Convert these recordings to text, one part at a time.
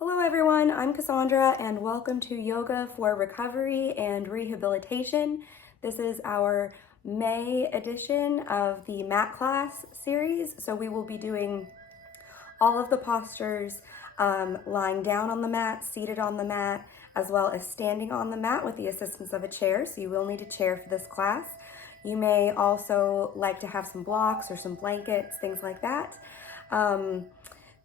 Hello everyone, I'm Cassandra and welcome to Yoga for Recovery and Rehabilitation. This is our May edition of the mat class series. So we will be doing all of the postures lying down on the mat, seated on the mat, as well as standing on the mat with the assistance of a chair. So you will need a chair for this class. You may also like to have some blocks or some blankets, things like that.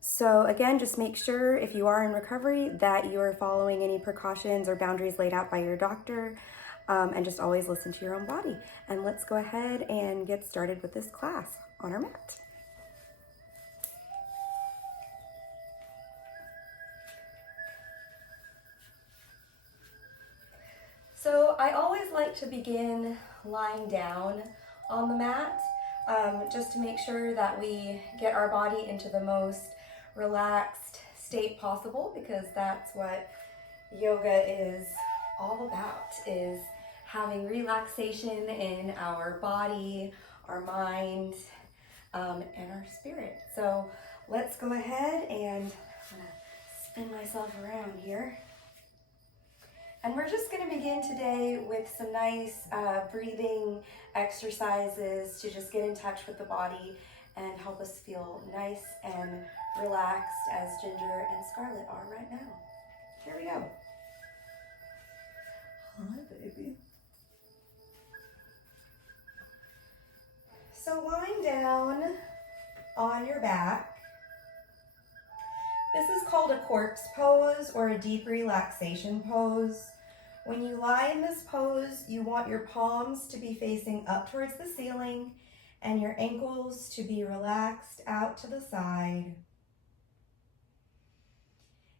So again, just make sure if you are in recovery that you are following any precautions or boundaries laid out by your doctor, and just always listen to your own body. And let's go ahead and get started with this class on our mat. So I always like to begin lying down on the mat, just to make sure that we get our body into the most relaxed state possible, because that's what yoga is all about, is having relaxation in our body, our mind, and our spirit. So let's go ahead and I'm gonna spin myself around here. And we're just going to begin today with some nice breathing exercises to just get in touch with the body and help us feel nice and relaxed as Ginger and Scarlett are right now. Here we go. Hi, baby. So lying down on your back, this is called a corpse pose or a deep relaxation pose. When you lie in this pose, you want your palms to be facing up towards the ceiling and your ankles to be relaxed out to the side.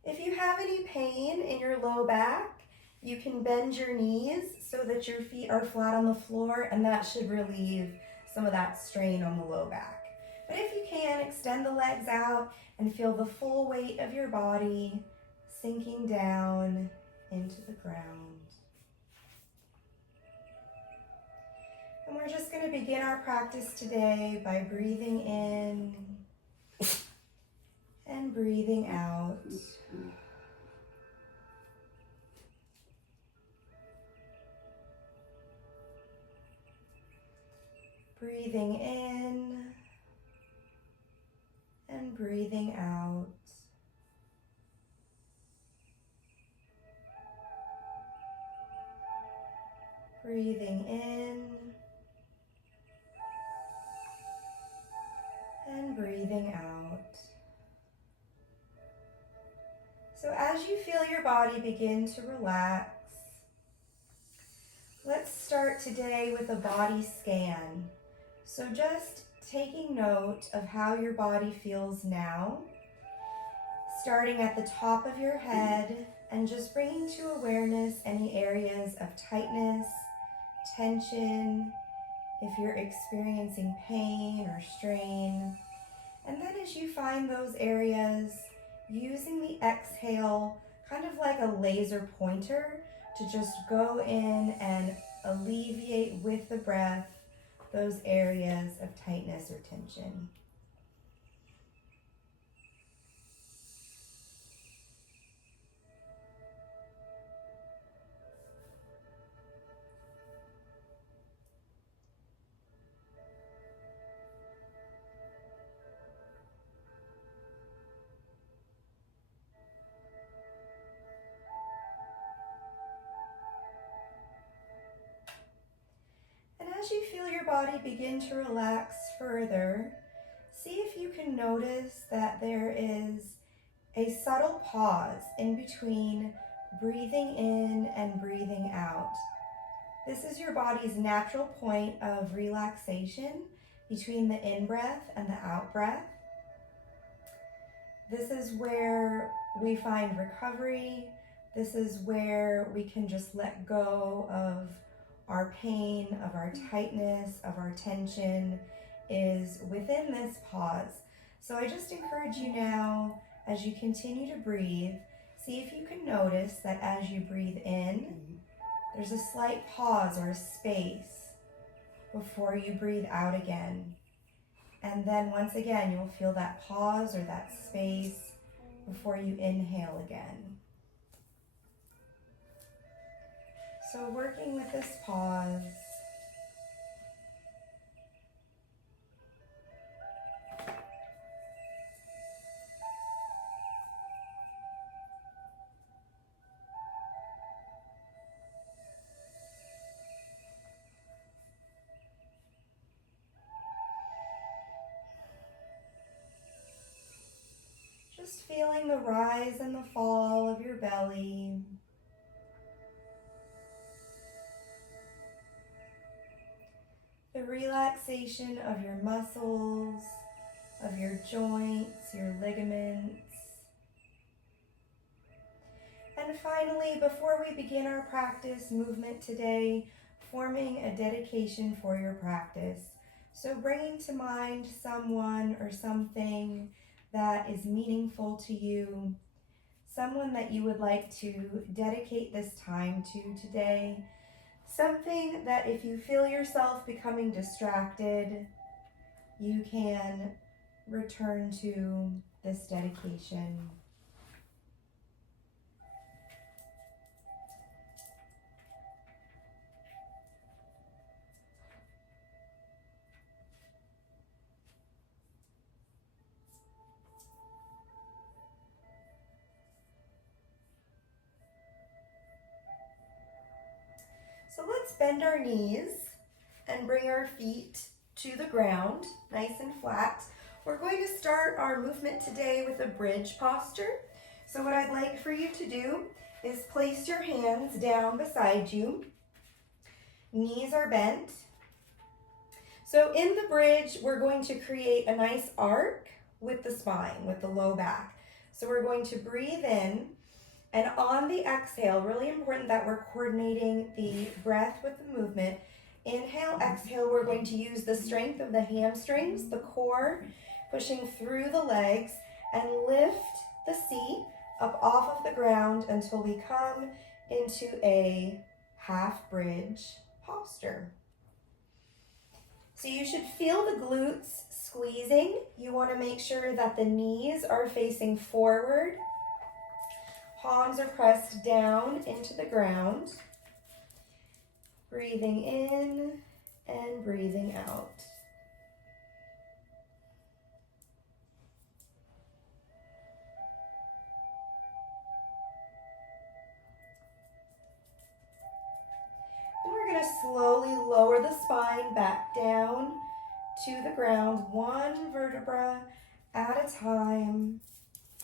If you have any pain in your low back, you can bend your knees so that your feet are flat on the floor, and that should relieve some of that strain on the low back. But if you can, extend the legs out and feel the full weight of your body sinking down into the ground. And we're just going to begin our practice today by breathing in and breathing out. Breathing in and breathing out. Breathing in and breathing out. So as you feel your body begin to relax, let's start today with a body scan. So just taking note of how your body feels now, starting at the top of your head and just bringing to awareness any areas of tightness, tension, if you're experiencing pain or strain. And then as you find those areas, using the exhale kind of like a laser pointer to just go in and alleviate with the breath those areas of tightness or tension. As you feel your body begin to relax further, see if you can notice that there is a subtle pause in between breathing in and breathing out. This is your body's natural point of relaxation between the in-breath and the out-breath. This is where we find recovery. This is where we can just let go of our pain, of our tightness, of our tension, is within this pause. So I just encourage you now, as you continue to breathe, see if you can notice that as you breathe in, there's a slight pause or a space before you breathe out again. And then once again, you'll feel that pause or that space before you inhale again. So working with this pause. Just feeling the rise and the fall of your belly. The relaxation of your muscles, of your joints, your ligaments. And finally, before we begin our practice movement today, forming a dedication for your practice. So bringing to mind someone or something that is meaningful to you, someone that you would like to dedicate this time to today, something that if you feel yourself becoming distracted, you can return to this dedication. So let's bend our knees and bring our feet to the ground, nice and flat. We're going to start our movement today with a bridge posture. So what I'd like for you to do is place your hands down beside you. Knees are bent. So in the bridge, we're going to create a nice arc with the spine, with the low back. So we're going to breathe in. And on the exhale, really important that we're coordinating the breath with the movement. Inhale, exhale, we're going to use the strength of the hamstrings, the core, pushing through the legs, and lift the seat up off of the ground until we come into a half bridge posture. So you should feel the glutes squeezing. You want to make sure that the knees are facing forward. Palms are pressed down into the ground. Breathing in and breathing out. And we're going to slowly lower the spine back down to the ground, one vertebra at a time.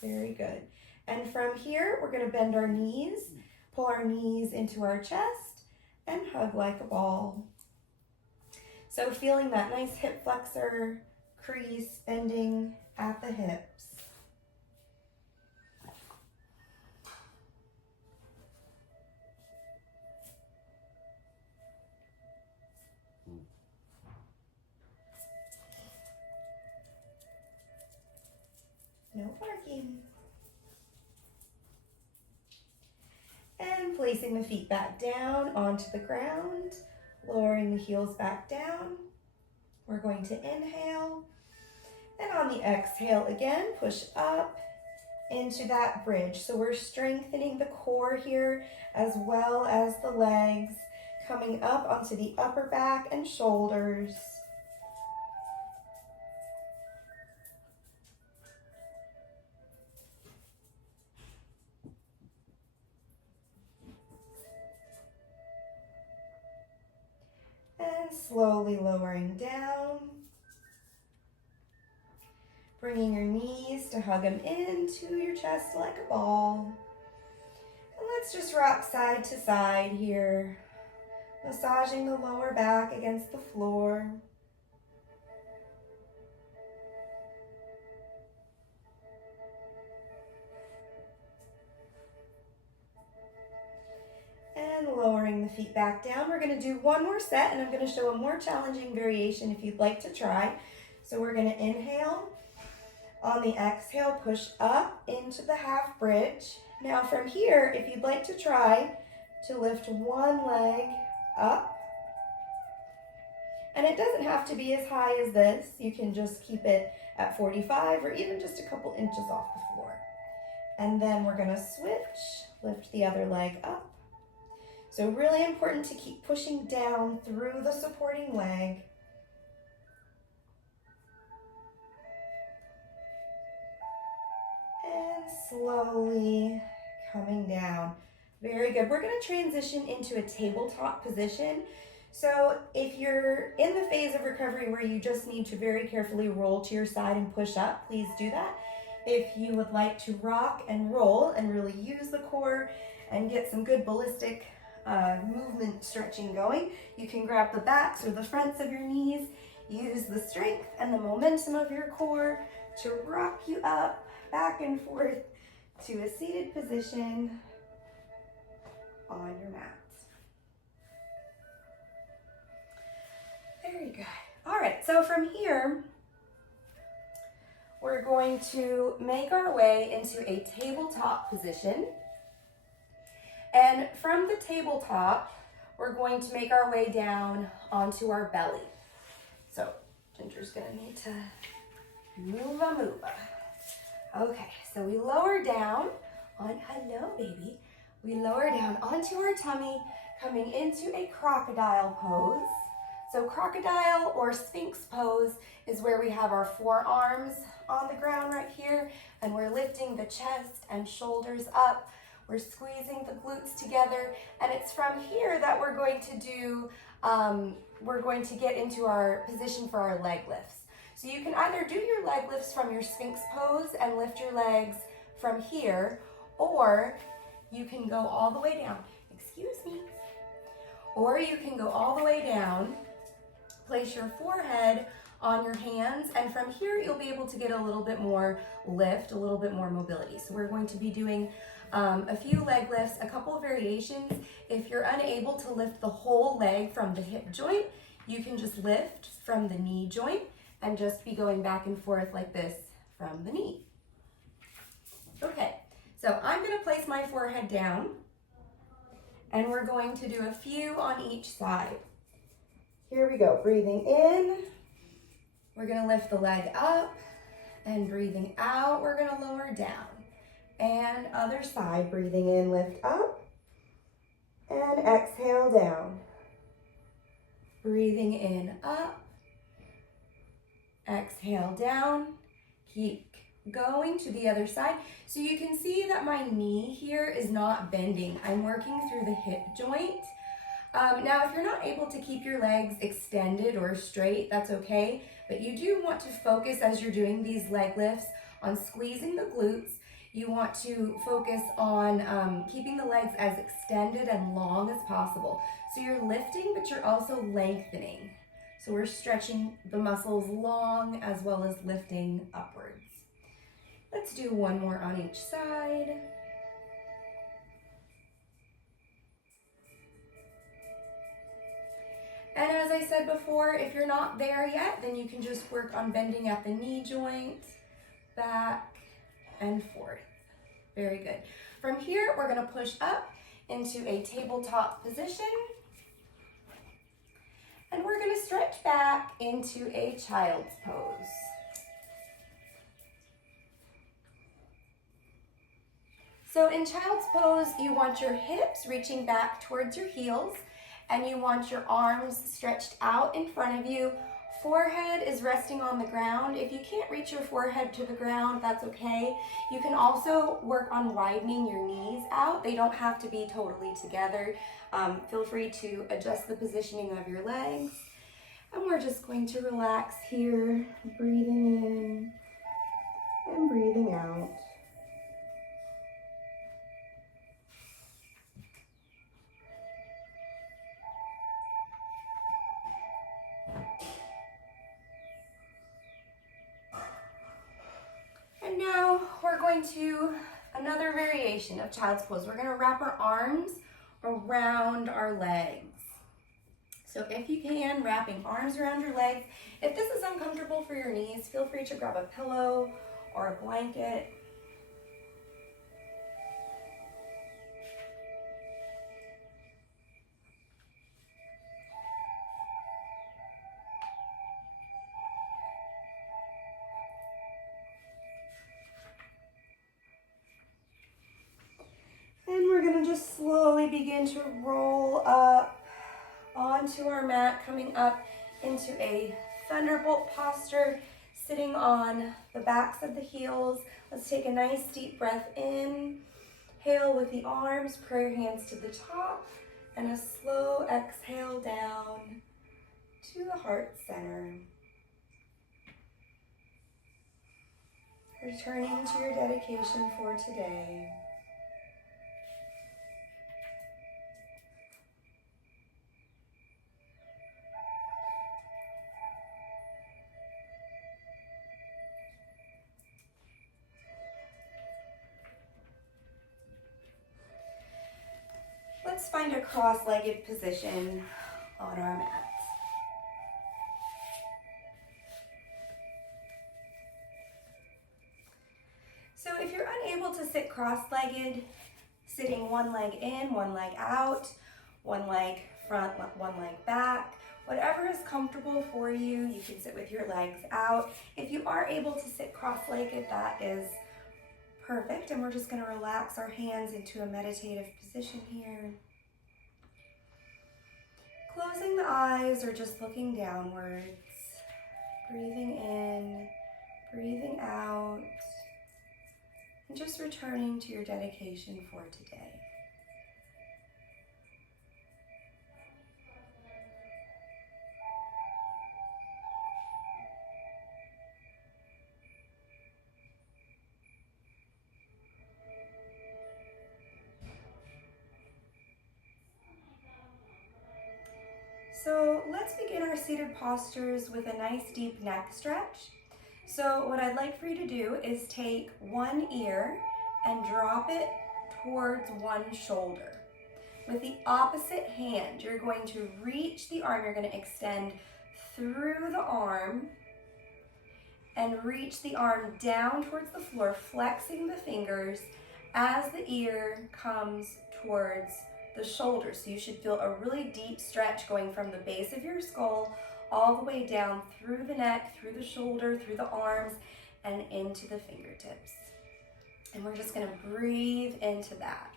Very good. And from here, we're going to bend our knees, pull our knees into our chest, and hug like a ball. So feeling that nice hip flexor crease bending at the hips. No barking. And placing the feet back down onto the ground, lowering the heels back down. We're going to inhale, and on the exhale again, push up into that bridge. So we're strengthening the core here as well as the legs, coming up onto the upper back and shoulders. And slowly lowering down. Bringing your knees to hug them into your chest like a ball. And let's just rock side to side here, massaging the lower back against the floor. And lowering the feet back down. We're going to do one more set, and I'm going to show a more challenging variation if you'd like to try. So we're going to inhale. On the exhale, push up into the half bridge. Now from here, if you'd like to try to lift one leg up, and it doesn't have to be as high as this. You can just keep it at 45 or even just a couple inches off the floor. And then we're gonna switch, lift the other leg up. So really important to keep pushing down through the supporting leg. And slowly coming down. Very good. We're gonna transition into a tabletop position. So if you're in the phase of recovery where you just need to very carefully roll to your side and push up, please do that. If you would like to rock and roll and really use the core and get some good ballistic movement stretching going, you can grab the backs or the fronts of your knees, use the strength and the momentum of your core to rock you up, back and forth to a seated position on your mat. Very good. All right, so from here, we're going to make our way into a tabletop position. And from the tabletop, we're going to make our way down onto our belly. So Ginger's gonna need to move. Okay, so we lower down on, hello baby. We lower down onto our tummy, coming into a crocodile pose. So crocodile or sphinx pose is where we have our forearms on the ground right here, and we're lifting the chest and shoulders up. We're squeezing the glutes together, and it's from here that we're going to do, we're going to get into our position for our leg lifts. So you can either do your leg lifts from your sphinx pose and lift your legs from here, or you can go all the way down. Excuse me. Or you can go all the way down, place your forehead on your hands, and from here you'll be able to get a little bit more lift, a little bit more mobility. So we're going to be doing a few leg lifts, a couple of variations. If you're unable to lift the whole leg from the hip joint, you can just lift from the knee joint and just be going back and forth like this from the knee. Okay, so I'm gonna place my forehead down, and we're going to do a few on each side. Here we go, breathing in, we're gonna lift the leg up, and breathing out, we're gonna lower down. And other side, breathing in, lift up, and exhale down. Breathing in, up, exhale down, keep going to the other side. So you can see that my knee here is not bending. I'm working through the hip joint. Now, if you're not able to keep your legs extended or straight, that's okay, but you do want to focus as you're doing these leg lifts on squeezing the glutes. You want to focus on keeping the legs as extended and long as possible. So you're lifting, but you're also lengthening. So we're stretching the muscles long as well as lifting upwards. Let's do one more on each side. And as I said before, if you're not there yet, then you can just work on bending at the knee joint, back and forth. Very good. From here, we're going to push up into a tabletop position. And we're going to stretch back into a child's pose. So in child's pose, you want your hips reaching back towards your heels, and you want your arms stretched out in front of you. Forehead is resting on the ground. If you can't reach your forehead to the ground, that's okay. You can also work on widening your knees out. They don't have to be totally together. Feel free to adjust the positioning of your legs. And we're just going to relax here, breathing in and breathing out. And now we're going to another variation of child's pose. We're going to wrap our arms around our legs. So if you can, wrapping arms around your legs. If this is uncomfortable for your knees, feel free to grab a pillow or a blanket. And just slowly begin to roll up onto our mat, coming up into a thunderbolt posture, sitting on the backs of the heels. Let's take a nice deep breath in. Inhale with the arms, pray your hands to the top, and a slow exhale down to the heart center. Returning to your dedication for today. Let's find a cross-legged position on our mat. So if you're unable to sit cross-legged, sitting one leg in, one leg out, one leg front, one leg back, whatever is comfortable for you, you can sit with your legs out. If you are able to sit cross-legged, that is perfect. And we're just going to relax our hands into a meditative position here. Closing the eyes or just looking downwards. Breathing in, breathing out, and just returning to your dedication for today. So let's begin our seated postures with a nice deep neck stretch. So what I'd like for you to do is take one ear and drop it towards one shoulder. With the opposite hand, you're going to reach the arm, you're going to extend through the arm and reach the arm down towards the floor, flexing the fingers as the ear comes towards the shoulder. So you should feel a really deep stretch going from the base of your skull all the way down through the neck, through the shoulder, through the arms, and into the fingertips. And we're just going to breathe into that.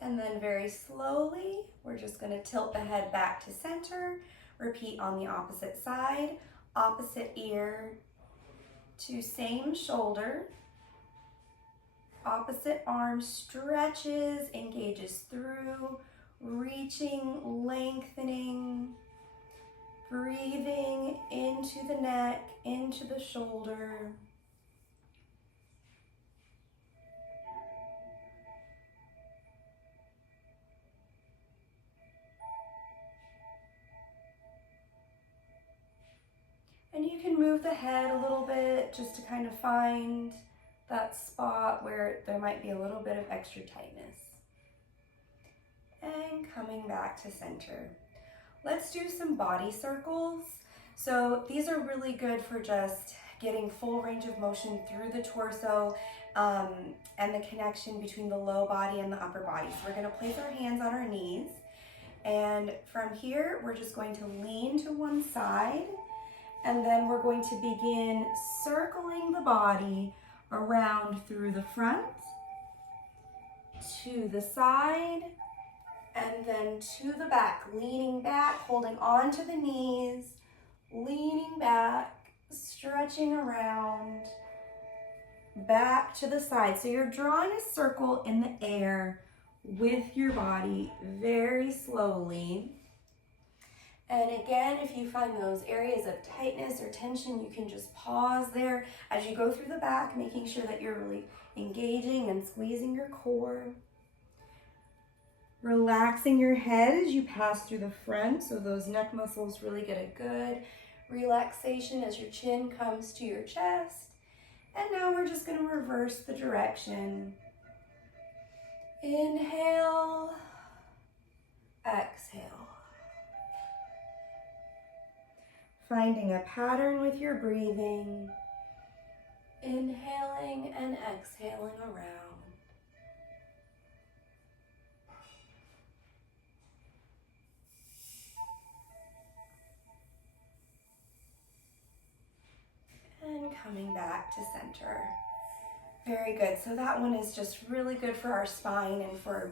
And then very slowly, we're just going to tilt the head back to center. Repeat on the opposite side, opposite ear to same shoulder. Opposite arm stretches, engages through, reaching, lengthening, breathing into the neck, into the shoulder. And you can move the head a little bit just to kind of find that spot where there might be a little bit of extra tightness. And coming back to center. Let's do some body circles. So these are really good for just getting full range of motion through the torso and the connection between the low body and the upper body. So we're going to place our hands on our knees. And from here, we're just going to lean to one side. And then we're going to begin circling the body around through the front, to the side, and then to the back. Leaning back, holding on to the knees, leaning back, stretching around, back to the side. So you're drawing a circle in the air with your body very slowly. And again, if you find those areas of tightness or tension, you can just pause there as you go through the back, making sure that you're really engaging and squeezing your core. Relaxing your head as you pass through the front, so those neck muscles really get a good relaxation as your chin comes to your chest. And now we're just going to reverse the direction. Inhale, exhale. Finding a pattern with your breathing, inhaling and exhaling around. coming back to center. Very good. So that one is just really good for our spine and for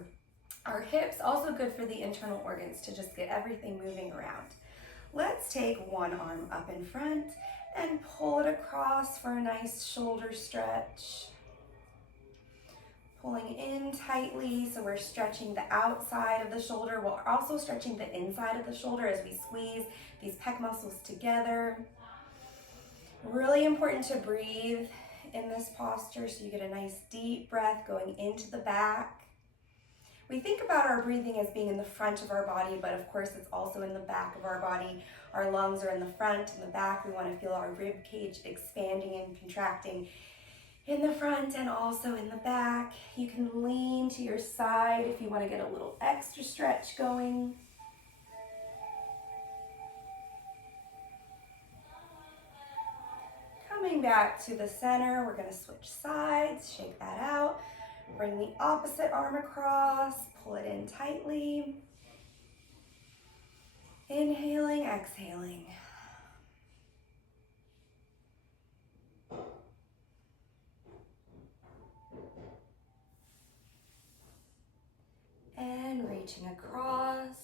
our hips, also good for the internal organs to just get everything moving around. Let's take one arm up in front and pull it across for a nice shoulder stretch. Pulling in tightly, so we're stretching the outside of the shoulder. We're also stretching the inside of the shoulder as we squeeze these pec muscles together. Really important to breathe in this posture so you get a nice deep breath going into the back. We think about our breathing as being in the front of our body, but of course it's also in the back of our body. Our lungs are in the front and the back. We want to feel our rib cage expanding and contracting in the front and also in the back. You can lean to your side if you want to get a little extra stretch going. Coming back to the center, we're going to switch sides, shake that out. Bring the opposite arm across, pull it in tightly. Inhaling, exhaling. And reaching across.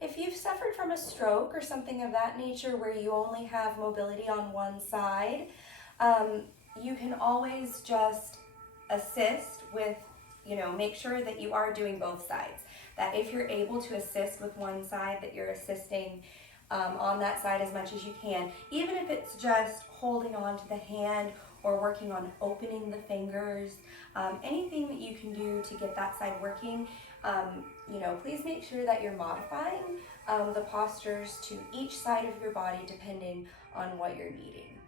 If you've suffered from a stroke or something of that nature where you only have mobility on one side, you can always just assist with, make sure that you are doing both sides. That if you're able to assist with one side, that you're assisting on that side as much as you can. Even if it's just holding on to the hand or working on opening the fingers, anything that you can do to get that side working. Please make sure that you're modifying the postures to each side of your body depending on what you're needing.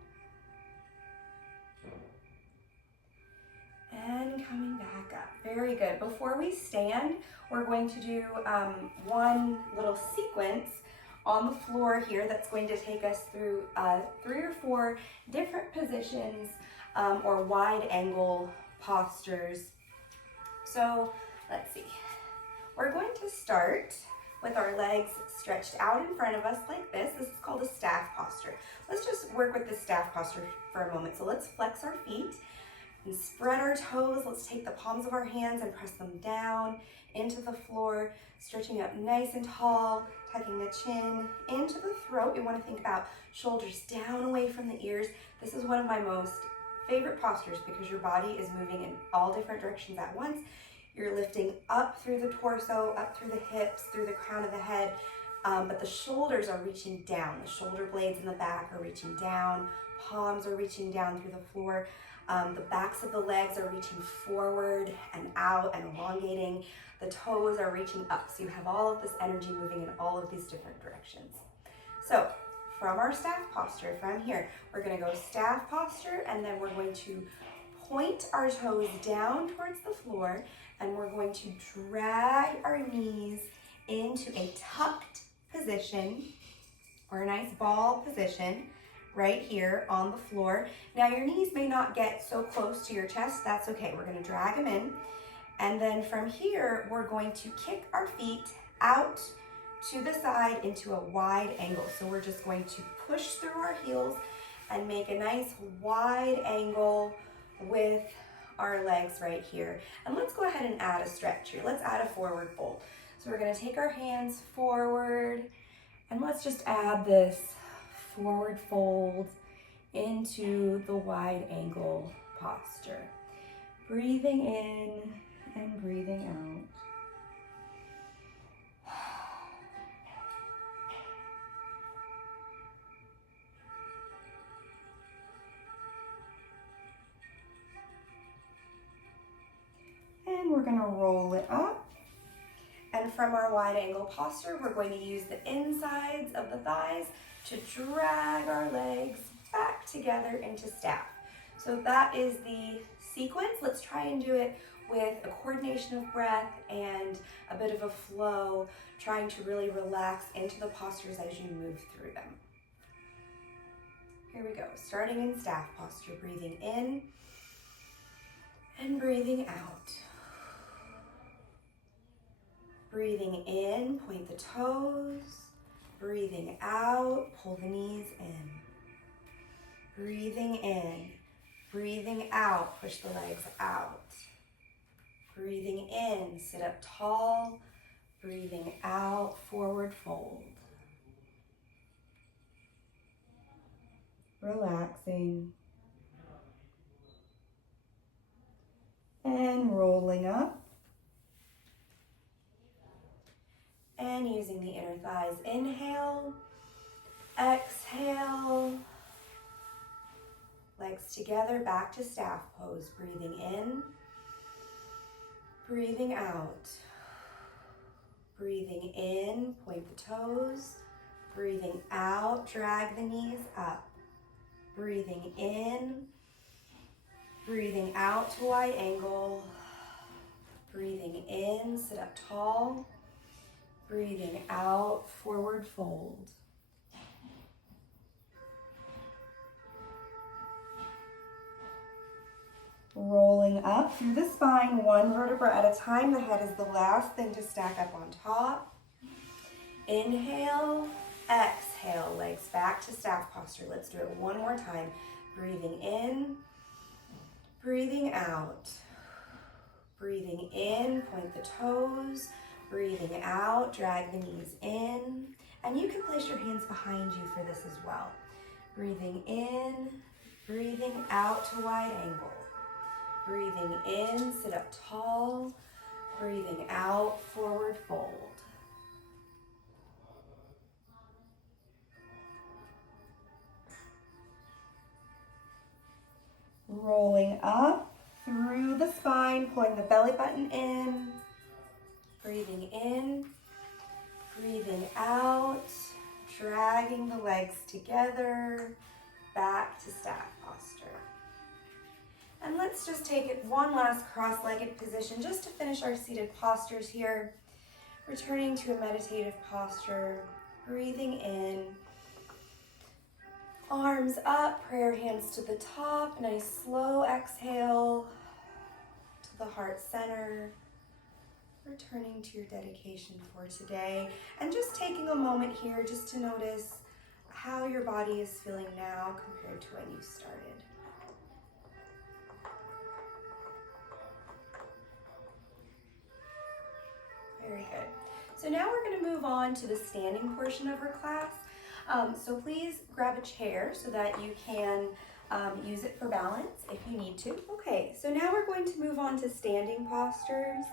And coming back up. Very good. Before we stand, we're going to do one little sequence on the floor here that's going to take us through 3 or 4 different positions or wide angle postures. So let's see. We're going to start with our legs stretched out in front of us like this. This is called a staff posture. Let's just work with this staff posture for a moment. So let's flex our feet and spread our toes. Let's take the palms of our hands and press them down into the floor, stretching up nice and tall, tucking the chin into the throat. We want to think about shoulders down away from the ears. This is one of my most favorite postures because your body is moving in all different directions at once. You're lifting up through the torso, up through the hips, through the crown of the head, but the shoulders are reaching down. The shoulder blades in the back are reaching down. Palms are reaching down through the floor. The backs of the legs are reaching forward and out and elongating. The toes are reaching up. So you have all of this energy moving in all of these different directions. So from our staff posture, from here, we're going to go staff posture, and then we're going to point our toes down towards the floor, and we're going to drag our knees into a tucked position or a nice ball position right here on the floor. Now your knees may not get so close to your chest. That's okay. We're going to drag them in. And then from here, we're going to kick our feet out to the side into a wide angle. So we're just going to push through our heels and make a nice wide angle with our legs right here. And let's go ahead and add a stretch here. Let's add a forward fold. So we're going to take our hands forward and let's just add this forward fold into the wide angle posture. Breathing in and breathing out. And we're going to roll it up. And from our wide angle posture, we're going to use the insides of the thighs to drag our legs back together into staff. So that is the sequence. Let's try and do it with a coordination of breath and a bit of a flow, trying to really relax into the postures as you move through them. Here we go. Starting in staff posture, breathing in and breathing out. Breathing in, point the toes. Breathing out, pull the knees in. Breathing in, breathing out, push the legs out. Breathing in, sit up tall. Breathing out, forward fold. Relaxing. And rolling up. And using the inner thighs. Inhale, exhale. Legs together, back to staff pose. Breathing in, breathing out. Breathing in, point the toes. Breathing out, drag the knees up. Breathing in, breathing out to wide angle. Breathing in, sit up tall. Breathing out, forward fold. Rolling up through the spine, one vertebra at a time. The head is the last thing to stack up on top. Inhale, exhale, legs back to staff posture. Let's do it one more time. Breathing in, breathing out. Breathing in, point the toes. Breathing out, drag the knees in. And you can place your hands behind you for this as well. Breathing in, breathing out to wide angle. Breathing in, sit up tall. Breathing out, forward fold. Rolling up through the spine, pulling the belly button in. Breathing in, breathing out, dragging the legs together, back to staff posture. And let's just take it one last cross-legged position just to finish our seated postures here. Returning to a meditative posture, breathing in. Arms up, prayer hands to the top. Nice slow exhale to the heart center. Returning to your dedication for today. And just taking a moment here just to notice how your body is feeling now compared to when you started. Very good. So now we're going to move on to the standing portion of our class. So please grab a chair so that you can use it for balance if you need to. Okay, so now we're going to move on to standing postures.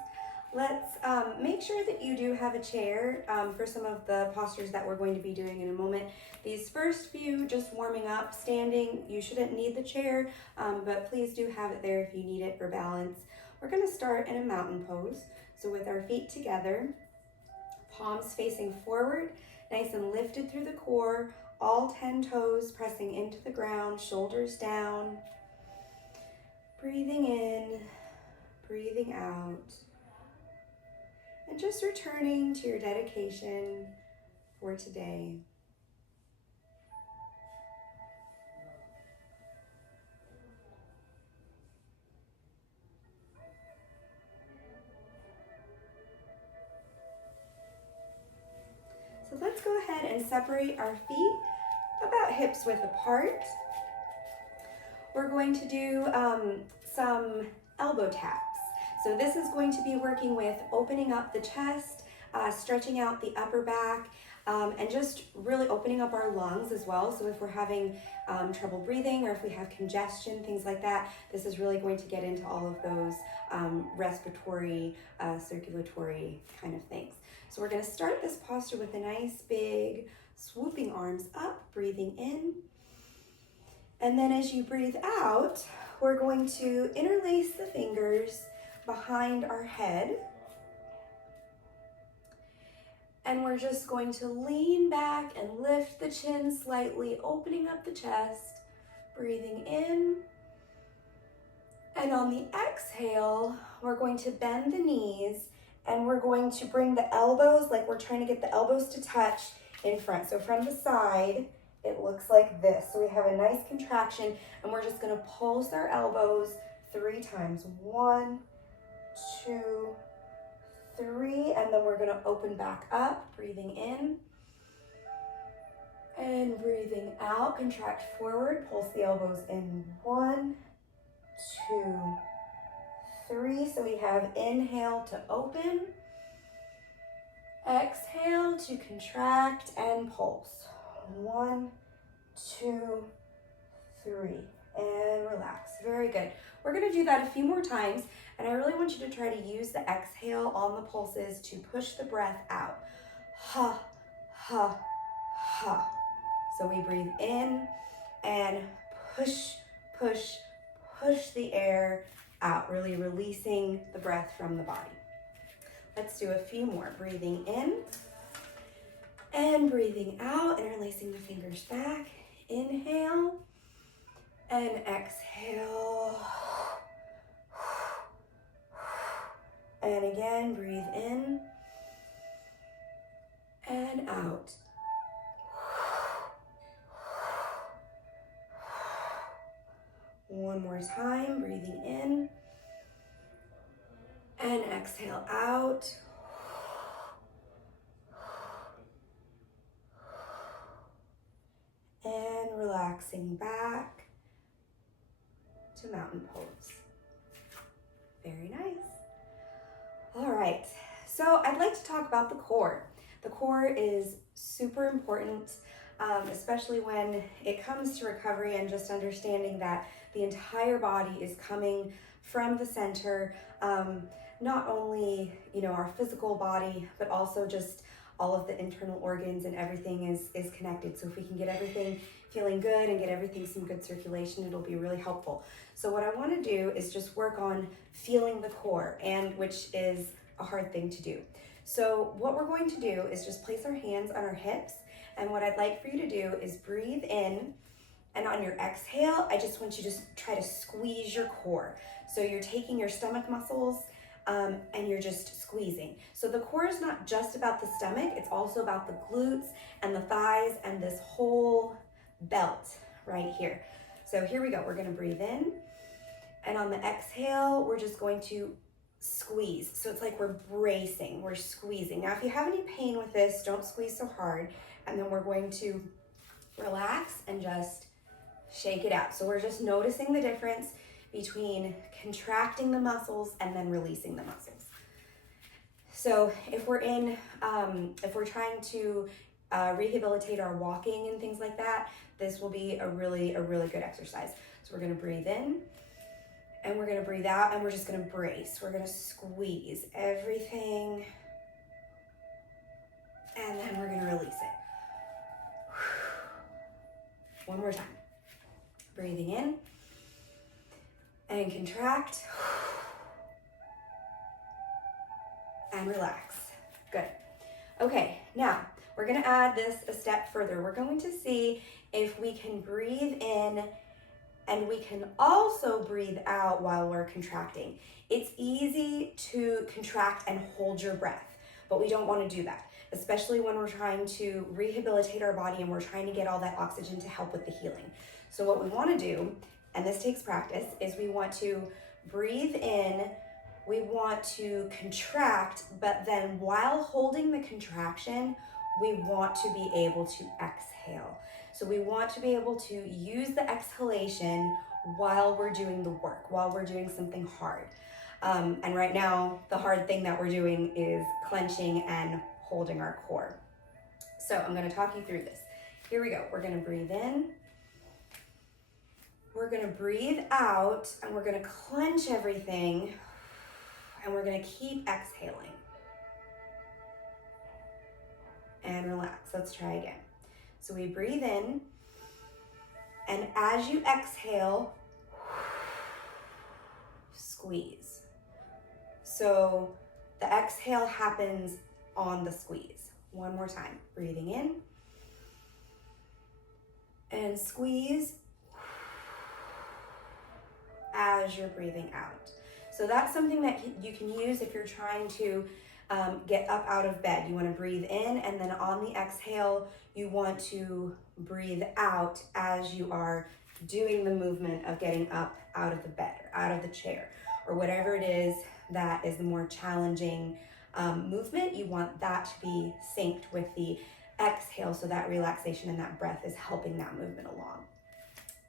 Let's make sure that you do have a chair for some of the postures that we're going to be doing in a moment. These first few, just warming up, standing, you shouldn't need the chair, but please do have it there if you need it for balance. We're going to start in a mountain pose. So with our feet together, palms facing forward, nice and lifted through the core, all 10 toes pressing into the ground, shoulders down. Breathing in, breathing out. And just returning to your dedication for today. So let's go ahead and separate our feet about hips width apart. We're going to do some elbow taps. So this is going to be working with opening up the chest, stretching out the upper back, and just really opening up our lungs as well. So if we're having trouble breathing or if we have congestion, things like that, this is really going to get into all of those respiratory, circulatory kind of things. So we're going to start this posture with a nice big swooping arms up, breathing in. And then as you breathe out, we're going to interlace the fingers behind our head. And we're just going to lean back and lift the chin slightly, opening up the chest, breathing in. And on the exhale, we're going to bend the knees and we're going to bring the elbows, like we're trying to get the elbows to touch in front. So from the side, it looks like this. So we have a nice contraction and we're just gonna pulse our elbows 3 times. 1, 2, 3, and then we're gonna open back up, breathing in. And breathing out, contract forward, pulse the elbows in. 1, 2, 3. So we have inhale to open, exhale to contract and pulse. 1, 2, 3, and relax. Very good. We're going to do that a few more times, and I really want you to try to use the exhale on the pulses to push the breath out. Ha, ha, ha. So we breathe in and push, push, push the air out, really releasing the breath from the body. Let's do a few more. Breathing in and breathing out, interlacing the fingers back. Inhale and exhale. And again, breathe in and out. One more time, breathing in and exhale out. And relaxing back to mountain pose. Very nice. All right, so I'd like to talk about the core. The core is super important, especially when it comes to recovery and just understanding that the entire body is coming from the center, not only, our physical body, but also just all of the internal organs and everything is connected. So if we can get everything feeling good and get everything some good circulation, it'll be really helpful. So what I want to do is just work on feeling the core, and which is a hard thing to do. So what we're going to do is just place our hands on our hips, and what I'd like for you to do is breathe in, and on your exhale, I just want you to try to squeeze your core. So you're taking your stomach muscles and you're just squeezing. So the core is not just about the stomach, it's also about the glutes and the thighs and this whole belt right here. So here we go, we're gonna breathe in, and on the exhale, we're just going to squeeze. So it's like we're bracing, we're squeezing. Now, if you have any pain with this, don't squeeze so hard, and then we're going to relax and just shake it out. So we're just noticing the difference between contracting the muscles and then releasing the muscles. So if we're trying to rehabilitate our walking and things like that, this will be a really good exercise. So we're gonna breathe in and we're gonna breathe out, and we're just gonna brace. We're gonna squeeze everything, and then we're gonna release it. One more time. Breathing in and contract and relax. Good. Okay, now we're gonna add this a step further. We're going to see if we can breathe in and we can also breathe out while we're contracting. It's easy to contract and hold your breath, but we don't want to do that, especially when we're trying to rehabilitate our body and we're trying to get all that oxygen to help with the healing. So what we want to do, and this takes practice, is we want to breathe in, we want to contract, but then while holding the contraction, we want to be able to exhale. So we want to be able to use the exhalation while we're doing the work, while we're doing something hard. And right now, the hard thing that we're doing is clenching and holding our core. So I'm gonna talk you through this. Here we go. We're gonna breathe in. We're gonna breathe out, and we're gonna clench everything, and we're gonna keep exhaling. And relax. Let's try again. So we breathe in, and as you exhale, squeeze. So the exhale happens on the squeeze. One more time. Breathing in and squeeze as you're breathing out. So that's something that you can use if you're trying to get up out of bed. You want to breathe in, and then on the exhale, you want to breathe out as you are doing the movement of getting up out of the bed or out of the chair or whatever it is that is the more challenging movement. You want that to be synced with the exhale, so that relaxation and that breath is helping that movement along.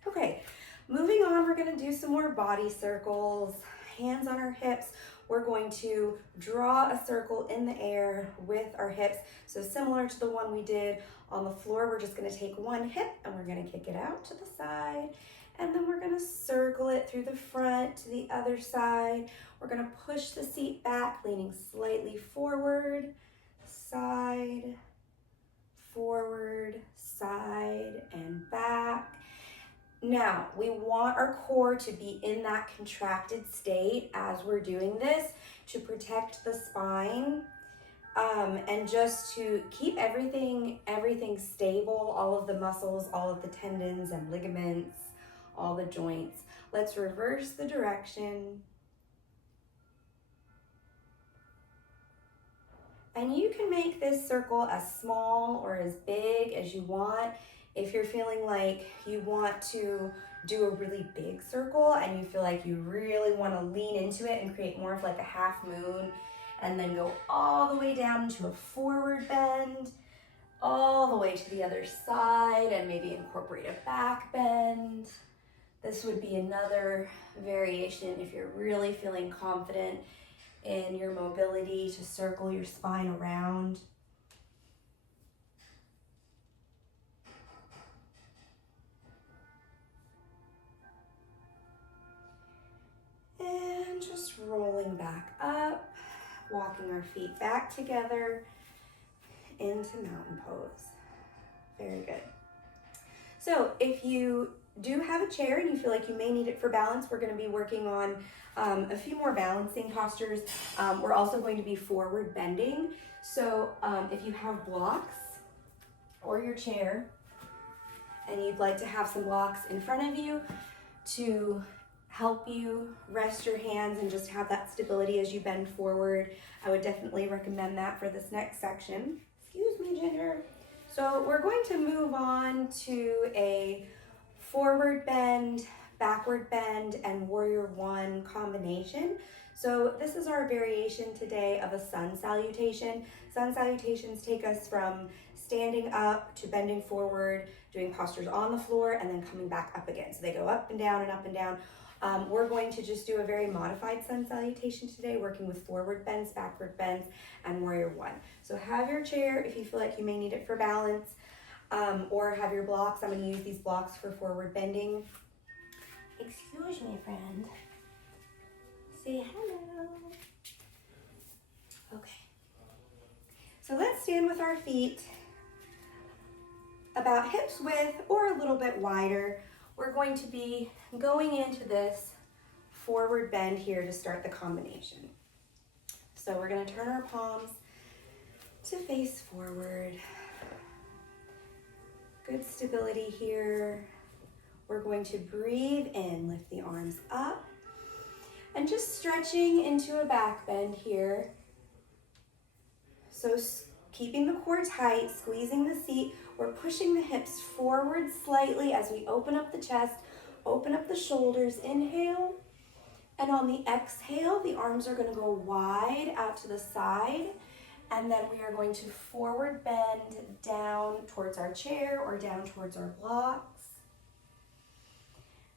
Okay, moving on, we're gonna do some more body circles, hands on our hips. We're going to draw a circle in the air with our hips. So similar to the one we did on the floor, we're just gonna take one hip and we're gonna kick it out to the side. And then we're gonna circle it through the front to the other side. We're gonna push the seat back, leaning slightly forward, side, forward, side, and back. Now, we want our core to be in that contracted state as we're doing this to protect the spine and just to keep everything stable, all of the muscles, all of the tendons and ligaments, all the joints. Let's reverse the direction. And you can make this circle as small or as big as you want. If you're feeling like you want to do a really big circle and you feel like you really want to lean into it and create more of like a half moon and then go all the way down into a forward bend, all the way to the other side and maybe incorporate a back bend. This would be another variation if you're really feeling confident in your mobility to circle your spine around. And just rolling back up, walking our feet back together into mountain pose. Very good. So if you do have a chair and you feel like you may need it for balance, we're going to be working on a few more balancing postures. We're also going to be forward bending. So if you have blocks or your chair and you'd like to have some blocks in front of you to help you rest your hands and just have that stability as you bend forward, I would definitely recommend that for this next section. Excuse me, Ginger. So we're going to move on to a forward bend, backward bend, and warrior one combination. So this is our variation today of a sun salutation. Sun salutations take us from standing up to bending forward, doing postures on the floor, and then coming back up again. So they go up and down and up and down. We're going to just do a very modified sun salutation today, working with forward bends, backward bends, and warrior one. So have your chair if you feel like you may need it for balance, or have your blocks. I'm going to use these blocks for forward bending. Excuse me, friend. Say hello. Okay. So let's stand with our feet about hips width or a little bit wider. We're going to be going into this forward bend here to start the combination. So we're going to turn our palms to face forward. Good stability here. We're going to breathe in, lift the arms up, and just stretching into a back bend here. So keeping the core tight, squeezing the seat. We're pushing the hips forward slightly as we open up the chest, open up the shoulders, inhale. And on the exhale, the arms are going to go wide out to the side. And then we are going to forward bend down towards our chair or down towards our blocks.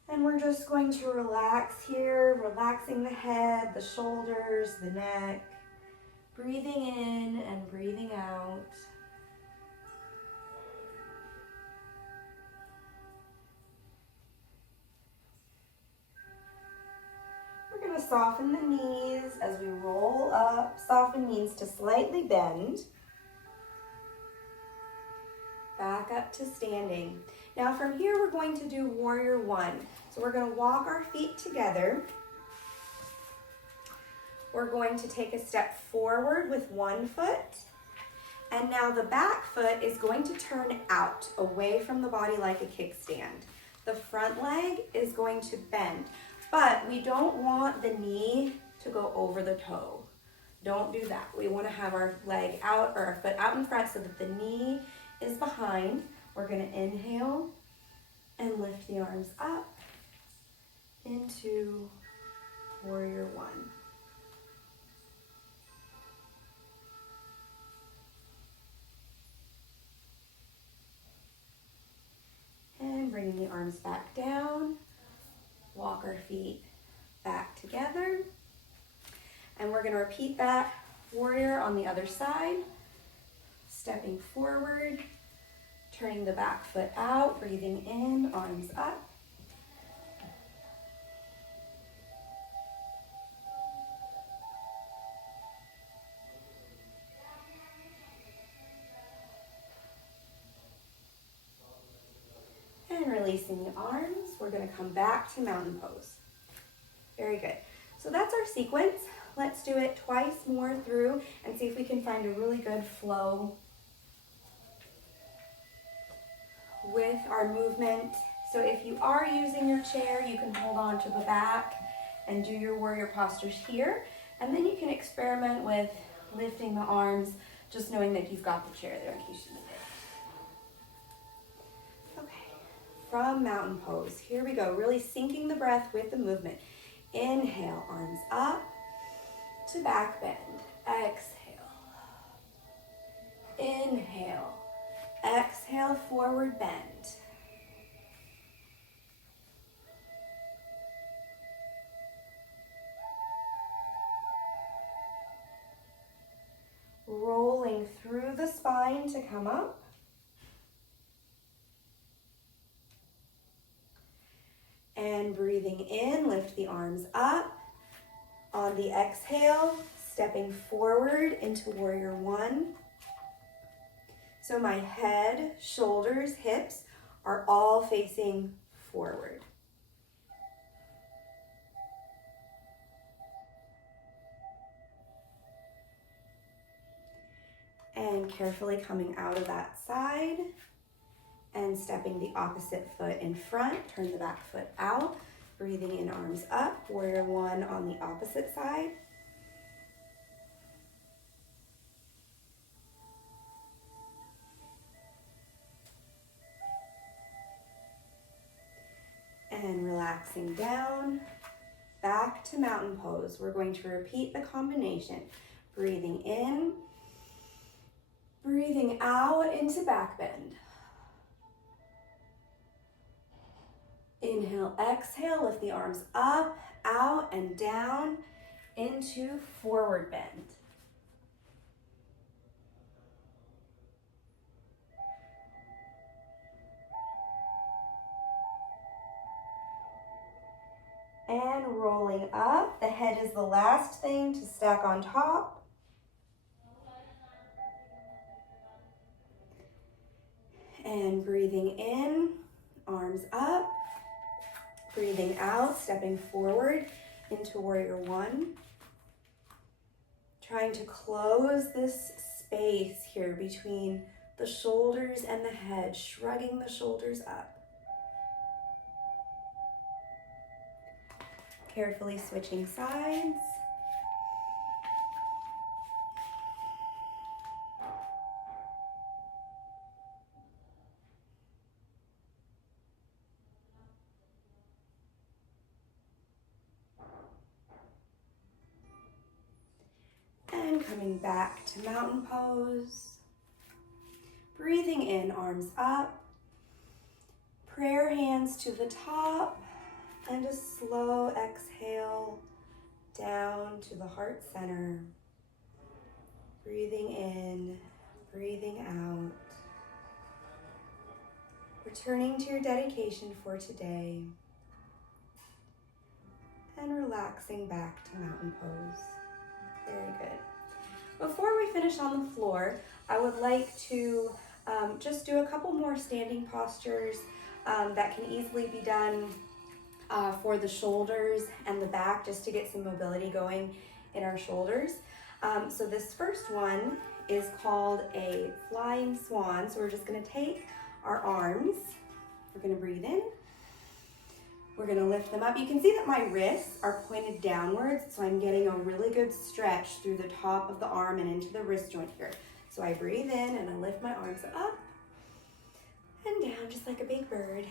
And we're just going to relax here, relaxing the head, the shoulders, the neck. Breathing in and breathing out. We're going to soften the knees as we roll up. Soften means to slightly bend. Back up to standing. Now from here we're going to do warrior one. So we're going to walk our feet together. We're going to take a step forward with one foot. And now the back foot is going to turn out, away from the body like a kickstand. The front leg is going to bend, but we don't want the knee to go over the toe. Don't do that. We want to have our leg out or our foot out in front so that the knee is behind. We're going to inhale and lift the arms up into warrior one. feet back together. And we're gonna repeat that warrior on the other side. Stepping forward, turning the back foot out, breathing in, arms up. And releasing the arms, we're gonna come back to mountain pose. Very good. So that's our sequence. Let's do it twice more through and see if we can find a really good flow with our movement. So if you are using your chair, you can hold on to the back and do your warrior postures here. And then you can experiment with lifting the arms, just knowing that you've got the chair there in case you need it. Okay, from mountain pose, here we go. Really syncing the breath with the movement. Inhale, arms up to back bend. Exhale. Inhale. Exhale, forward bend. Rolling through the spine to come up. And breathing in, lift the arms up. On the exhale, stepping forward into warrior one. So my head, shoulders, hips are all facing forward. And carefully coming out of that side and stepping the opposite foot in front, turn the back foot out, breathing in, arms up, warrior one on the opposite side. And relaxing down, back to mountain pose. We're going to repeat the combination. Breathing in, breathing out into back bend. Inhale, exhale, lift the arms up, out, and down into forward bend. And rolling up, the head is the last thing to stack on top. And breathing in, arms up. Breathing out, stepping forward into warrior one. Trying to close this space here between the shoulders and the head, shrugging the shoulders up. Carefully switching sides. And coming back to mountain pose. Breathing in, arms up. Prayer hands to the top. And a slow exhale down to the heart center. Breathing in, breathing out. Returning to your dedication for today. And relaxing back to mountain pose. Very good. Before we finish on the floor, I would like to just do a couple more standing postures that can easily be done for the shoulders and the back, just to get some mobility going in our shoulders. So this first one is called a flying swan. So we're just gonna take our arms, we're gonna breathe in, we're gonna lift them up. You can see that my wrists are pointed downwards, so I'm getting a really good stretch through the top of the arm and into the wrist joint here. So I breathe in and I lift my arms up and down just like a big bird.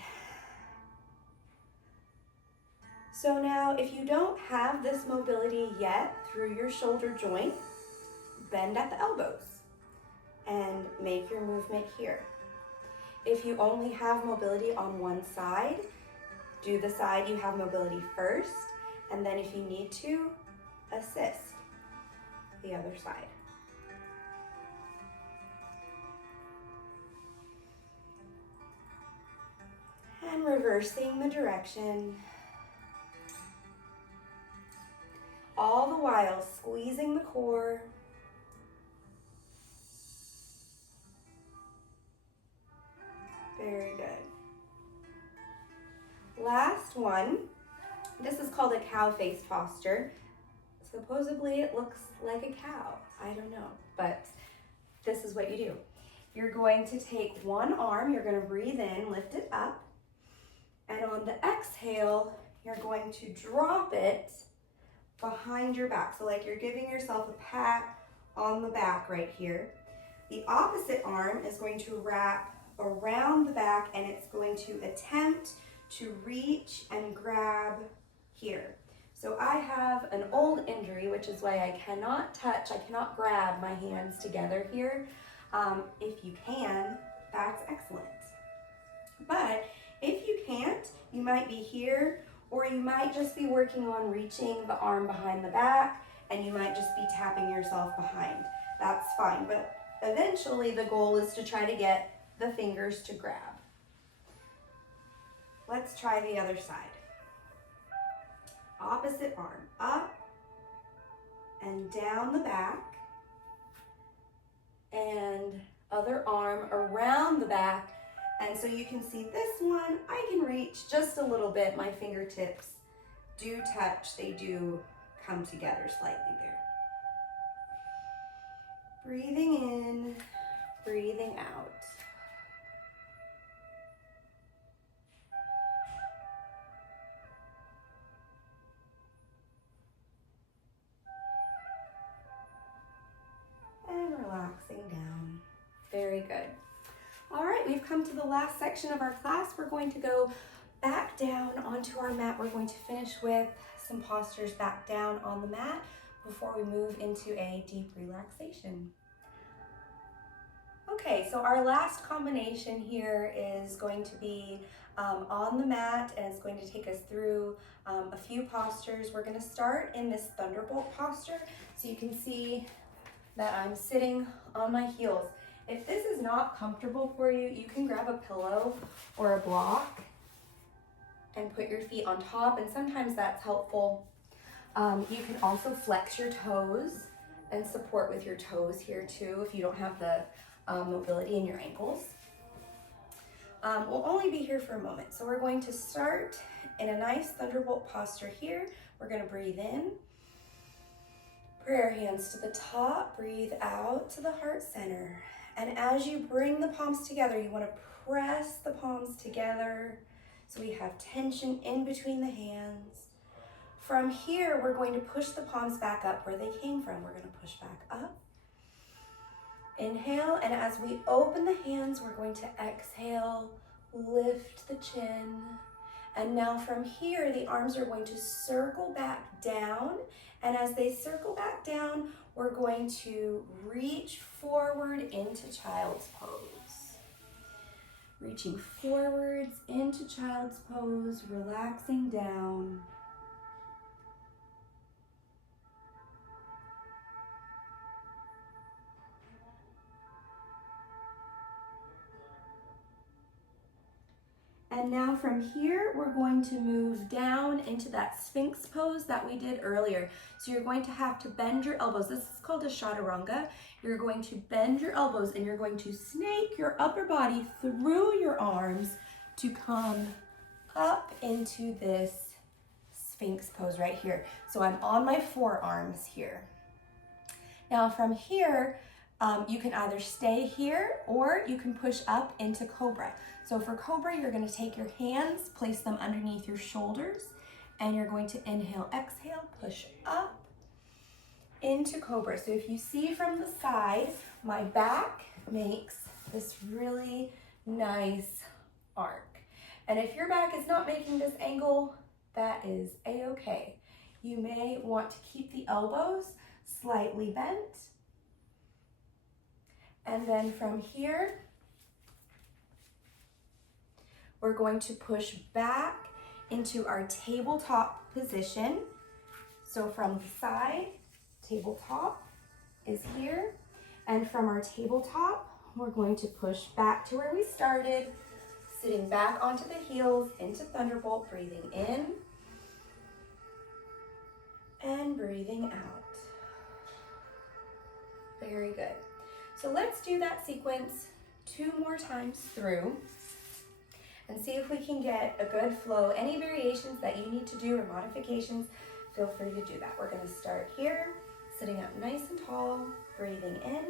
So now, if you don't have this mobility yet through your shoulder joint, bend at the elbows and make your movement here. If you only have mobility on one side, Do the side you have mobility first, and then if you need to, assist the other side. And reversing the direction, all the while squeezing the core. Very good. Last one. This is called a cow face posture. Supposedly it looks like a cow. I don't know, but this is what you do. You're going to take one arm, you're going to breathe in, lift it up, and on the exhale, you're going to drop it behind your back. So like you're giving yourself a pat on the back right here. The opposite arm is going to wrap around the back, and it's going to attempt to reach and grab here. So I have an old injury, which is why I cannot touch, I cannot grab my hands together here. If you can, that's excellent. But if you can't, you might be here, or you might just be working on reaching the arm behind the back, and you might just be tapping yourself behind. That's fine, but eventually the goal is to try to get the fingers to grab. Let's try the other side. Opposite arm, up and down the back, and other arm around the back. And so you can see this one, I can reach just a little bit. My fingertips do touch, they do come together slightly there. Breathing in, breathing out. And relaxing down. Very good. All right, we've come to the last section of our class. We're going to go back down onto our mat. We're going to finish with some postures back down on the mat before we move into a deep relaxation. Okay, so our last combination here is going to be on the mat, and it's going to take us through a few postures. We're going to start in this thunderbolt posture. So you can see that I'm sitting on my heels. If this is not comfortable for you, you can grab a pillow or a block and put your feet on top, and sometimes that's helpful. You can also flex your toes and support with your toes here too if you don't have the mobility in your ankles. We'll only be here for a moment. So we're going to start in a nice thunderbolt posture here. We're going to breathe in. Prayer hands to the top, breathe out to the heart center. And as you bring the palms together, you want to press the palms together so we have tension in between the hands. From here, we're going to push the palms back up where they came from. We're going to push back up. Inhale, and as we open the hands, we're going to exhale, lift the chin. And now from here, the arms are going to circle back down. And as they circle back down, we're going to reach forward into child's pose. Reaching forwards into child's pose, relaxing down. And now from here, we're going to move down into that Sphinx pose that we did earlier. So you're going to have to bend your elbows. This is called a chaturanga. You're going to bend your elbows and you're going to snake your upper body through your arms to come up into this Sphinx pose right here. So I'm on my forearms here. Now from here, you can either stay here or you can push up into Cobra. So for Cobra, you're going to take your hands, place them underneath your shoulders, and you're going to inhale, exhale, push up into Cobra. So if you see from the side, my back makes this really nice arc. And if your back is not making this angle, that is a-okay. You may want to keep the elbows slightly bent. And then from here, we're going to push back into our tabletop position. So from the side, tabletop is here. And from our tabletop, we're going to push back to where we started, sitting back onto the heels into Thunderbolt, breathing in and breathing out. Very good. So let's do that sequence 2 more times through and see if we can get a good flow. Any variations that you need to do or modifications, feel free to do that. We're going to start here, sitting up nice and tall, breathing in.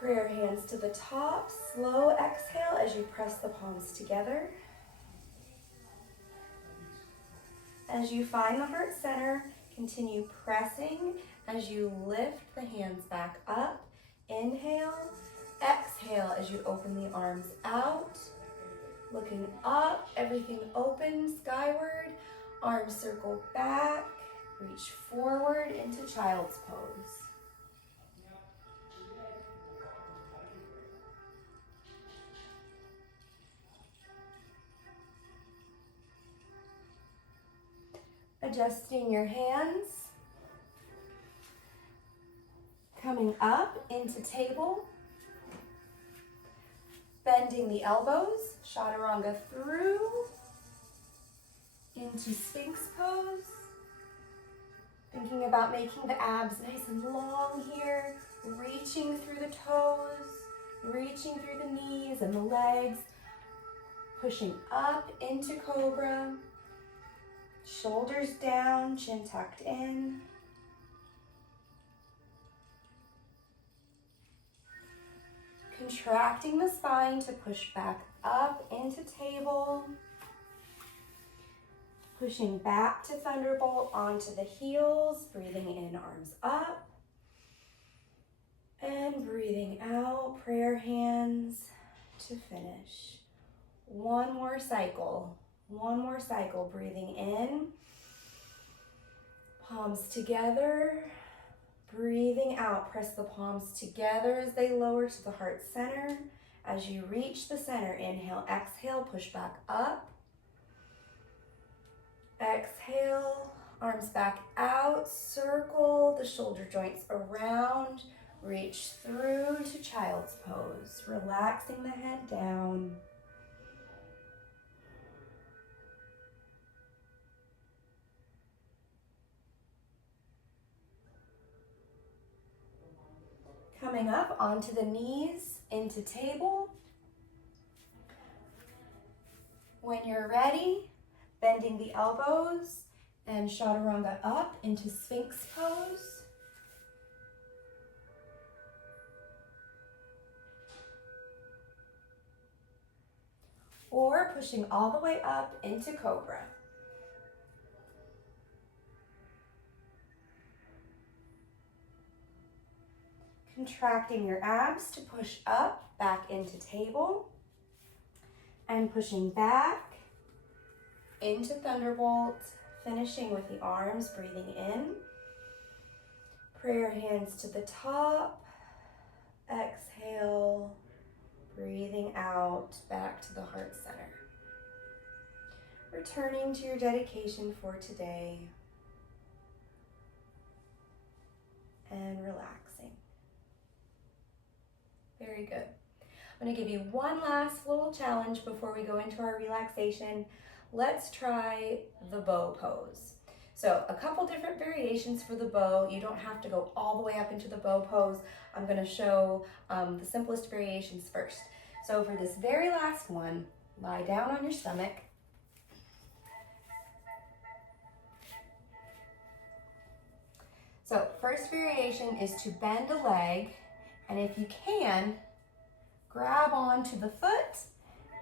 Prayer hands to the top, slow exhale as you press the palms together. As you find the heart center, continue pressing as you lift the hands back up. Inhale, exhale as you open the arms out. Looking up, everything open skyward. Arms circle back, reach forward into child's pose. Adjusting your hands, coming up into table, bending the elbows, chaturanga through, into Sphinx pose, thinking about making the abs nice and long here, reaching through the toes, reaching through the knees and the legs, pushing up into Cobra, shoulders down, chin tucked in. Contracting the spine to push back up into table. Pushing back to Thunderbolt onto the heels, breathing in, arms up. And breathing out, prayer hands to finish. One more cycle, breathing in. Palms together, breathing out, press the palms together as they lower to the heart center. As you reach the center, inhale, exhale, push back up. Exhale, arms back out, circle the shoulder joints around, reach through to child's pose, relaxing the head down. Coming up onto the knees, into table. When you're ready, bending the elbows and chaturanga up into Sphinx pose. Or pushing all the way up into Cobra. Contracting your abs to push up, back into table. And pushing back into Thunderbolt, finishing with the arms, breathing in. Prayer hands to the top. Exhale, breathing out, back to the heart center. Returning to your dedication for today. And relaxing. Very good. I'm going to give you one last little challenge before we go into our relaxation. Let's try the bow pose. So a couple different variations for the bow. You don't have to go all the way up into the bow pose. I'm going to show the simplest variations first. So for this very last one, lie down on your stomach. So first variation is to bend a leg, and if you can, grab onto the foot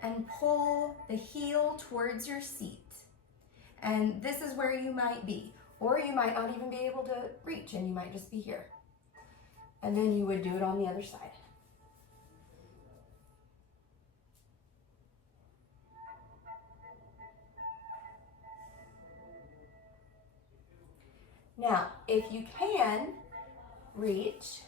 and pull the heel towards your seat. And this is where you might be, or you might not even be able to reach and you might just be here. And then you would do it on the other side. Now, if you can reach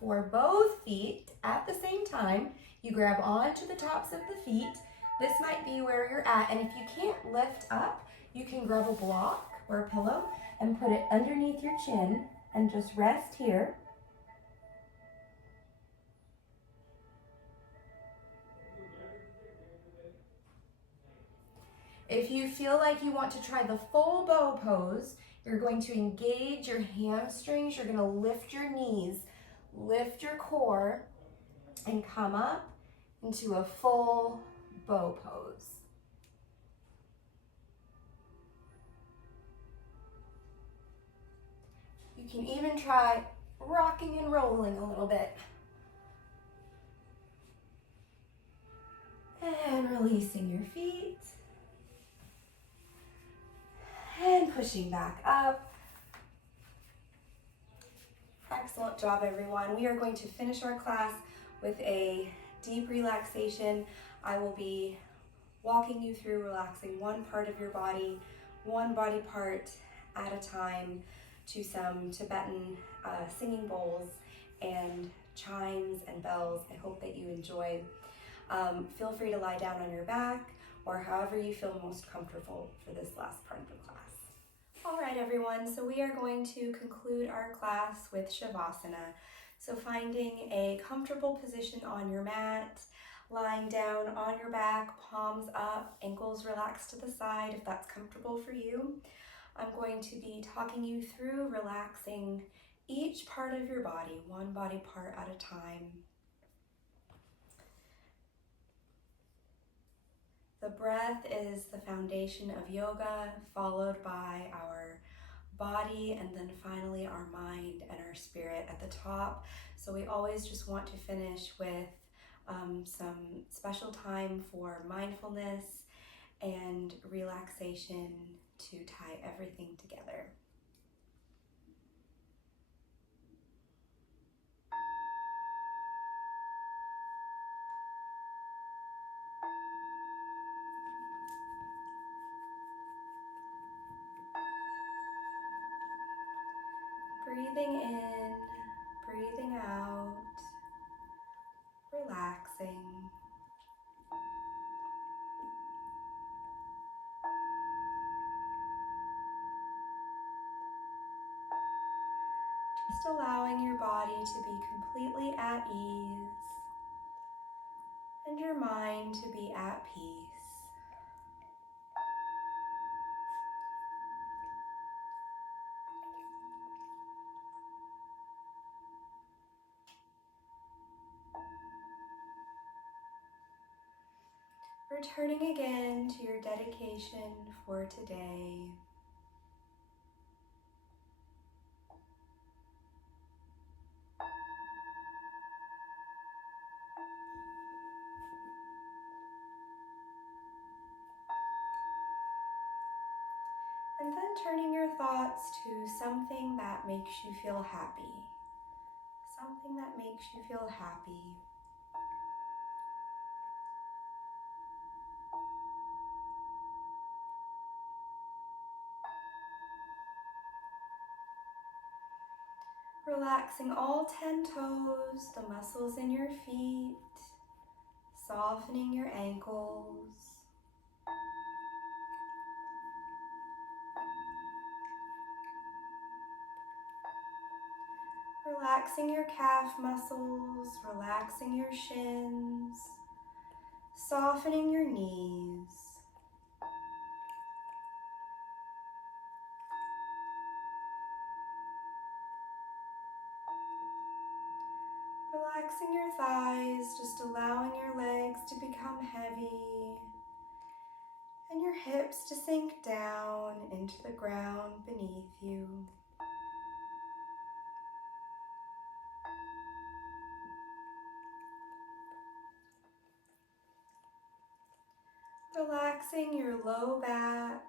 for both feet at the same time, you grab onto the tops of the feet This might be where you're at, and if you can't lift up, you can grab a block or a pillow and put it underneath your chin and just rest here. If you feel like you want to try the full bow pose, you're going to engage your hamstrings, you're going to lift your knees, lift your core, and come up into a full bow pose. You can even try rocking and rolling a little bit. And releasing your feet. And pushing back up. Excellent job, everyone. We are going to finish our class with a deep relaxation. I will be walking you through relaxing one part of your body, one body part at a time, to some Tibetan singing bowls and chimes and bells. I hope that you enjoy. Feel free to lie down on your back or however you feel most comfortable for this last part of the class. All right, everyone, so we are going to conclude our class with Shavasana. So finding a comfortable position on your mat, lying down on your back, palms up, ankles relaxed to the side if that's comfortable for you. I'm going to be talking you through relaxing each part of your body, one body part at a time. The breath is the foundation of yoga, followed by our body, and then finally our mind and our spirit at the top. So we always just want to finish with some special time for mindfulness and relaxation to tie everything together. Breathing in, breathing out, relaxing. Just allowing your body to be completely at ease and your mind to be at peace. Returning again to your dedication for today. And then turning your thoughts to something that makes you feel happy. Something that makes you feel happy. Relaxing all 10 toes, the muscles in your feet, softening your ankles. Relaxing your calf muscles, relaxing your shins, softening your knees. Relaxing your thighs, just allowing your legs to become heavy and your hips to sink down into the ground beneath you. Relaxing your low back.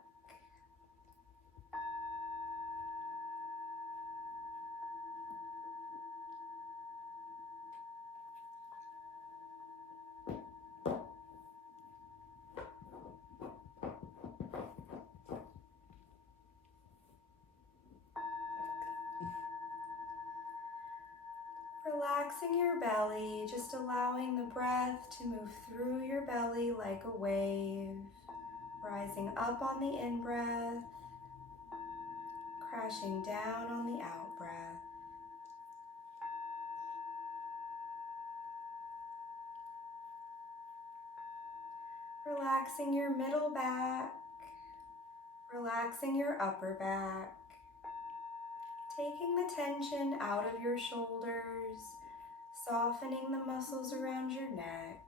Relaxing your belly, just allowing the breath to move through your belly like a wave, rising up on the in-breath, crashing down on the out-breath. Relaxing your middle back, relaxing your upper back, taking the tension out of your shoulders, softening the muscles around your neck.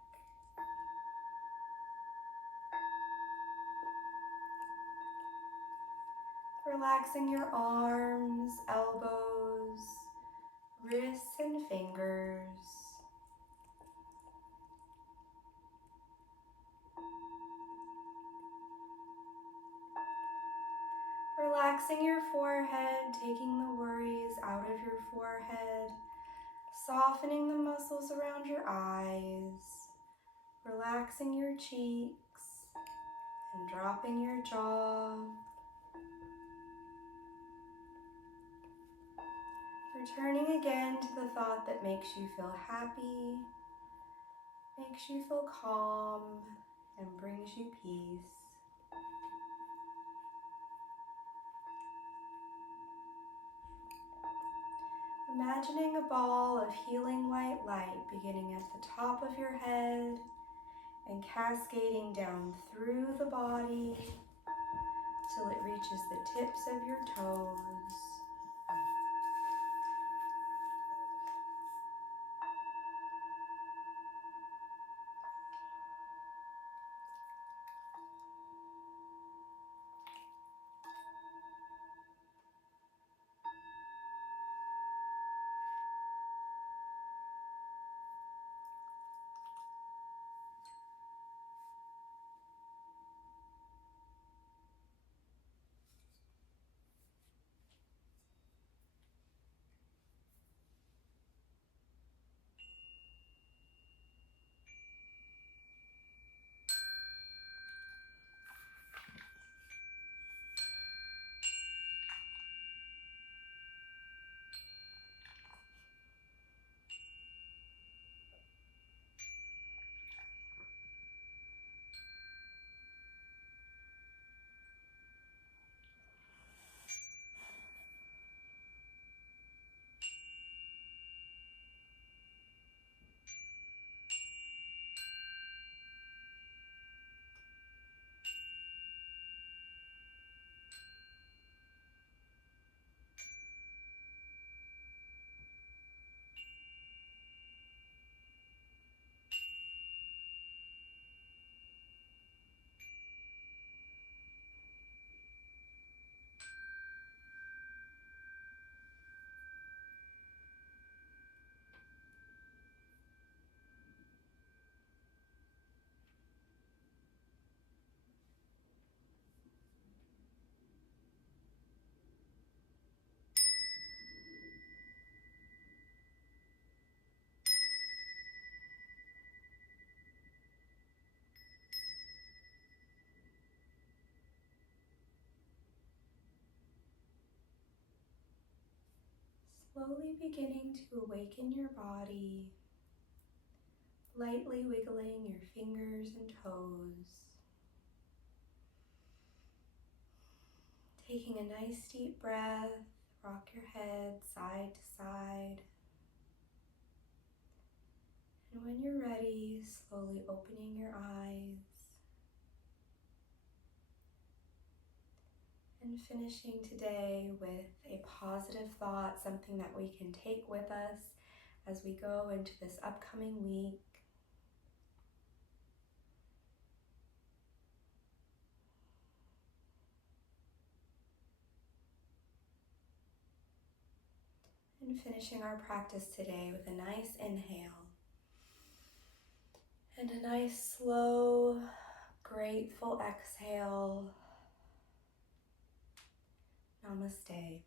Relaxing your arms, elbows, wrists and fingers. Relaxing your forehead, taking the worries out of your forehead, softening the muscles around your eyes, relaxing your cheeks, and dropping your jaw. Returning again to the thought that makes you feel happy, makes you feel calm, and brings you peace. Imagining a ball of healing white light beginning at the top of your head and cascading down through the body till it reaches the tips of your toes. Slowly beginning to awaken your body, lightly wiggling your fingers and toes. Taking a nice deep breath, rock your head side to side. And when you're ready, slowly opening your eyes. And finishing today with a positive thought, something that we can take with us as we go into this upcoming week. And finishing our practice today with a nice inhale. And a nice slow, grateful exhale. Namaste.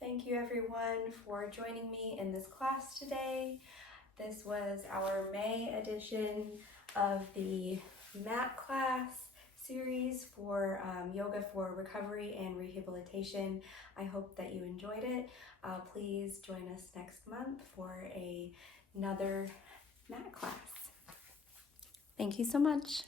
Thank you everyone for joining me in this class today. This was our May edition of the mat class series for yoga for recovery and rehabilitation. I hope that you enjoyed it. Please join us next month for another mat class. Thank you so much.